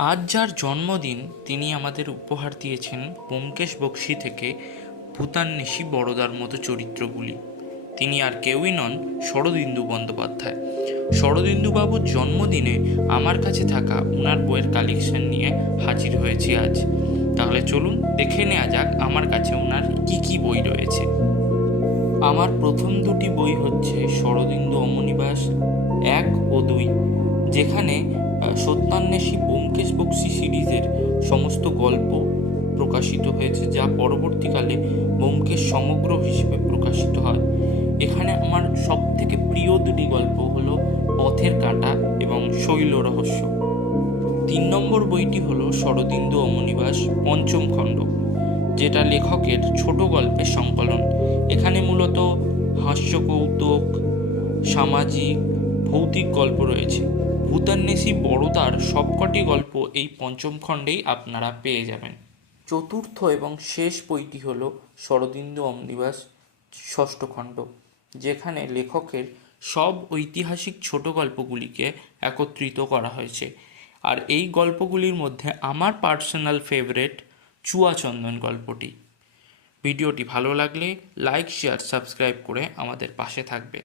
আজ যার জন্মদিন তিনি আমাদের উপহার দিয়েছেন ব্যোমকেশ বক্সী থেকে ভূতান্বেষী বড়দার মতো চরিত্রগুলি। তিনি আর কেউই নন শরদিন্দু বন্দ্যোপাধ্যায়। শরদিন্দুবাবুর জন্মদিনে আমার কাছে থাকা ওনার বইয়ের কালেকশন নিয়ে হাজির হয়েছি আজ। তাহলে চলুন দেখে নেওয়া যাক আমার কাছে ওনার কি কি বই রয়েছে। আমার প্রথম দুটি বই হচ্ছে শরদিন্দু অমনিবাস 1 ও 2, যেখানে সত্যান্বেষী ব্যোমকেশ বক্সী সিরিজের সমস্ত গল্প প্রকাশিত হয়েছে, যা পরবর্তীকালে ব্যোমকেশ সমগ্র হিসেবে প্রকাশিত হয়। এখানে আমার সবথেকে প্রিয় দুটি গল্প হলো পথের কাঁটা এবং শৈল রহস্য। 3 নম্বর বইটি হলো শরদিন্দু অমনিবাস পঞ্চম খণ্ড, যেটা লেখকের ছোট গল্পের সংকলন। এখানে মূলত হাস্যকৌতুক, সামাজিক, ভৌতিক গল্প রয়েছে। ভূতান্বেষী বড়দার সবকটি গল্প এই পঞ্চম খণ্ডেই আপনারা পেয়ে যাবেন। চতুর্থ এবং শেষ বইটি হলো শরদিন্দু অমনিবাস ষষ্ঠ খণ্ড, যেখানে লেখকের সব ঐতিহাসিক ছোট গল্পগুলিকে একত্রিত করা হয়েছে। আর এই গল্পগুলির মধ্যে আমার পার্সোনাল ফেভারিট চুয়াচন্দন গল্পটি। ভিডিওটি ভালো লাগলে লাইক, শেয়ার, সাবস্ক্রাইব করে আমাদের পাশে থাকবে।